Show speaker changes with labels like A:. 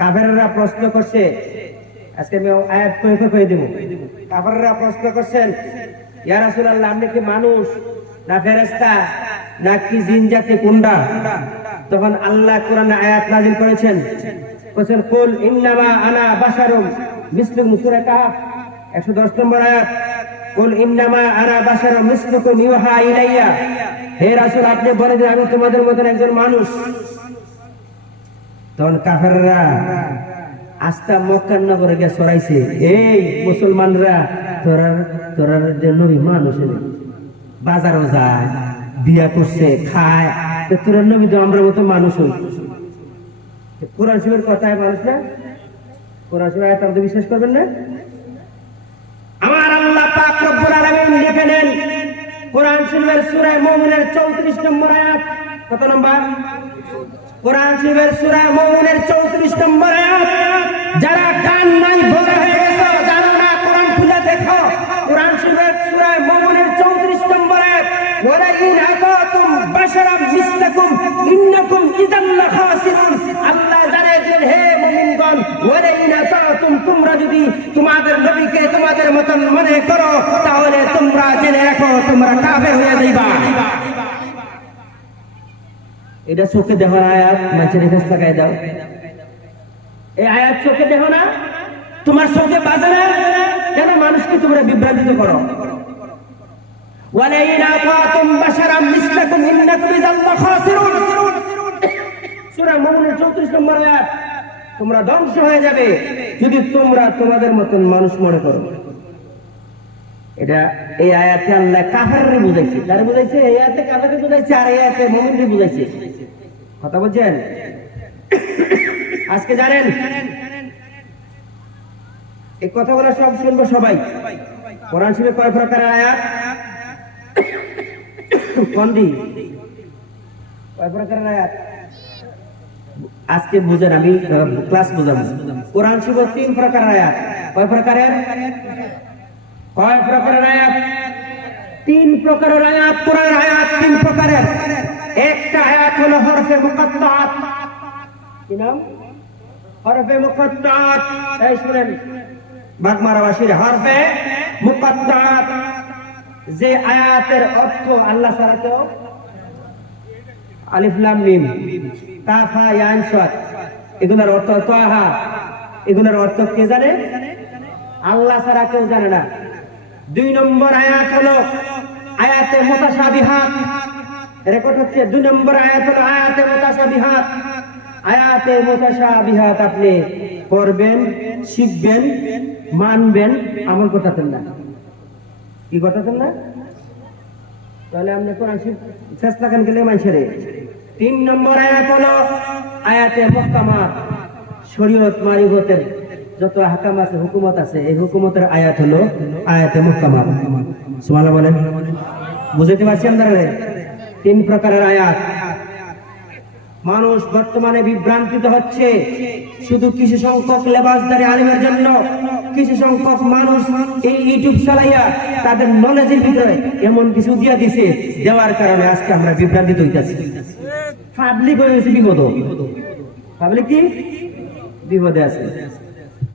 A: কাফেররা প্রশ্ন করছে, আজকে আমি আয়াত কয়ে কয়ে দেবো। কাফেররা প্রশ্ন করছেন, ইয়া রাসূলুল্লাহ, আপনি কি মানুষ না ফেরেশতা না কি জিন জাতি কোনটা তখন আল্লাহ কোরআনে আয়াত নাযিল করেছেন। বলেছেন, কুল ইন্নামা আনা বাশারুম মিসলুকুম সূরা কাহফ 110 নম্বর আয়াত, কুল ইন্নামা আনা বাশারুম মিসলুকুম ইউহা ইলাইয়া। হে রাসূল, আপনি বলে দিন, আমি তোমাদের মতন একজন মানুষ। তখন কাফেররা আস্তা মক্কার নগরে গিয়ে সরাইছে এই মুসলমানরা, তোরা তোরা যে নবী, মানুষ বাজারও যায়, বিয়া করছে, খায়। তোরা নবী তো আমরা মতো মানুষ হই। কোরআন শিবের কথায় মানুষ না? কোরআন শিবের আয়াত আপনি বিশ্বাস করবেন না? আমার আল্লাহ পাক রব্বুল আলামিন লিখে নেন, কোরআন শরীফের সূরা মুমিনের 34 নম্বর আয়াত কত নম্বর? কোরআন শরীফের সূরা মুমিনের 34 নম্বর আয়াত। যারা কান নাই ভরে হয়ে গেছো, জানো না, কোরআন খুলে দেখো। কোরআন শরীফের সূরা মুমিনের 34 নম্বর আয়াত। ওয়ালা ইন মিসলাকুম, ইন্নাকুম লাখাসিরুন আল্লাহ হে মুমিনগণ ওয়ালা ইন তোমরা যদি তোমাদের নবীকে তোমাদের মতন মনে করো, তাহলে তোমরা জেনে রাখো, তোমরা কাফের হয়ে যাইবা। এটা চোখে দেখো না আয়াত মানুষের ফেস লাগাই দাও। এই আয়াত চোখে দেখো না, তোমার চোখে বাজে না কেন মানুষকে তোমরা বিভ্রান্তিত করো। ওয়ালাইন আতাতুম বাশারাম মিসলাকুম ইন্নাকুম ইযাল খাসিরুন সূরা মুমিনের 34 নম্বর তোমরা ধ্বংস হয়ে যাবে যদি তোমরা তোমাদের মতন মানুষ মনে করো। এটা এই আয়াতে আল্লাহ কাফেররে বুঝাইছে। কারে বুঝাইছে? এই আয়াতে কাফেররে বুঝাইছে, আর এই আয়াতে মুমিনরে বুঝাইছে। কথা বলছেন? আজকে জানেন, এই কথা বলা সব শুনব সবাই। কোরআন শরীফে কয় প্রকার আয়াত? কন্দি কয় প্রকার আয়াত? আজকে বুঝেন আমি ক্লাস বুঝাবো। কোরআন শরীফে তিন প্রকার আয়াত। কয় প্রকারের? কয় প্রকারের আয়াত? তিন প্রকারের আয়াত কোরআন আয়াত তিন প্রকারের। একটা আয়াত হলো হরফে মুকদ্দাত কি নাম? হরফে মুকদ্দাত এই শুনেন, বাগমারাবাসীর হরফে মুকদ্দাত যে আয়াতের অর্থ আল্লাহ ছাড়া তো আলিফ লাম মিম। কাফ হা ইয়া, আইন সাদ এগুলোর অর্থ তাহা। এগুলোর অর্থ কে জানে? আল্লাহ ছাড়া কেউ জানে না। দুই নম্বর আয়াত হলো আয়াতে মুতাশাবিহাত। রেকর্ড হচ্ছে দুই নম্বর আয়াত হলো আয়াতে মুতাশাবিহাত। আয়াতে মুতাশাবিহাত আপনি পড়বেন, শিখবেন, মানবেন, আমল করতেন না। কি করতেন না? তাহলে আপনি কোরআন চেষ্টা কেন গেলে মানুষের তিন নম্বর আয়াত হলো আয়াতে মুহকামাত শরীয়ত মারিফতের যত হাকাম আছে, হুকুমত আছে, এই হুকুমতের আয়াত হলো আয়াতে মুহকামাত সুবহানাল্লাহ বলেন। বুঝতে পারছি আপনারা? তিন প্রকারের আয়াত। মানুষ বর্তমানে বিভ্রান্তিত হচ্ছে। শুধু কিছু সংখ্যক লেবাসদারি আলিমের জন্য, কিছু সংখ্যক মানুষ এই ইউটিউব চালাইয়া তাদের নলেজের ভিতরে এমন কিছু দিয়া দিছে, দেওয়ার কারণে আজকে আমরা বিভ্রান্তিত হইতাছি। পাবলিক হয়ে গেছে বিপদ পাবলিক কি? বিপদে আছে।